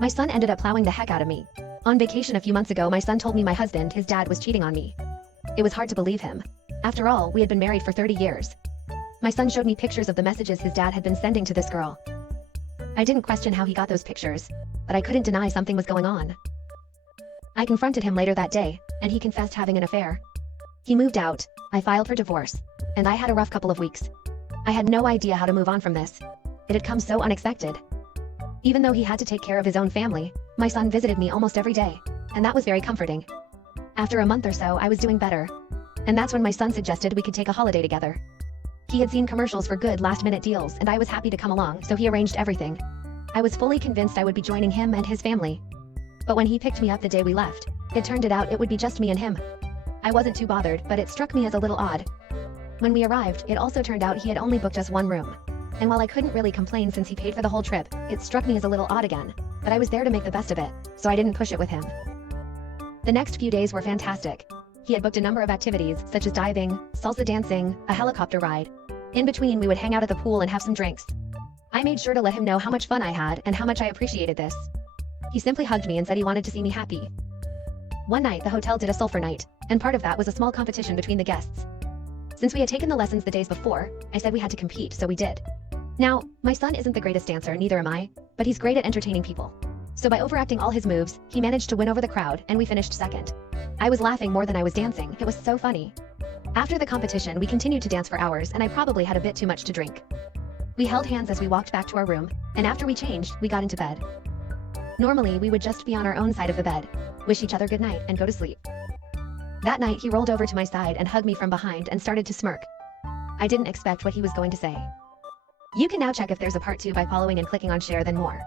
My son ended up plowing the heck out of me. On vacation a few months ago, my son told me my husband, his dad, was cheating on me. It was hard to believe him. After all, we had been married for 30 years. My son showed me pictures of the messages his dad had been sending to this girl. I didn't question how he got those pictures, but I couldn't deny something was going on. I confronted him later that day, and he confessed having an affair. He moved out, I filed for divorce, and I had a rough couple of weeks. I had no idea how to move on from this. It had come so unexpected. Even though he had to take care of his own family, my son visited me almost every day, and that was very comforting. After a month or so, I was doing better. And that's when my son suggested we could take a holiday together. He had seen commercials for good last-minute deals, and I was happy to come along, so he arranged everything. I was fully convinced I would be joining him and his family. But when he picked me up the day we left, it turned out it would be just me and him. I wasn't too bothered, but it struck me as a little odd. When we arrived, it also turned out he had only booked us one room. And while I couldn't really complain since he paid for the whole trip, it struck me as a little odd again. But I was there to make the best of it, so I didn't push it with him. The next few days were fantastic. He had booked a number of activities, such as diving, salsa dancing, a helicopter ride. In between, we would hang out at the pool and have some drinks. I made sure to let him know how much fun I had and how much I appreciated this. He simply hugged me and said he wanted to see me happy. One night, the hotel did a sulfur night, and part of that was a small competition between the guests. Since we had taken the lessons the days before, I said we had to compete, so we did. Now, my son isn't the greatest dancer, neither am I, but he's great at entertaining people. So by overacting all his moves, he managed to win over the crowd, and we finished second. I was laughing more than I was dancing. It was so funny. After the competition, we continued to dance for hours, and I probably had a bit too much to drink. We held hands as we walked back to our room, and after we changed, we got into bed. Normally, we would just be on our own side of the bed, wish each other good night, and go to sleep. That night, he rolled over to my side and hugged me from behind and started to smirk. I didn't expect what he was going to say. You can now check if there's a part 2 by following and clicking on share then more.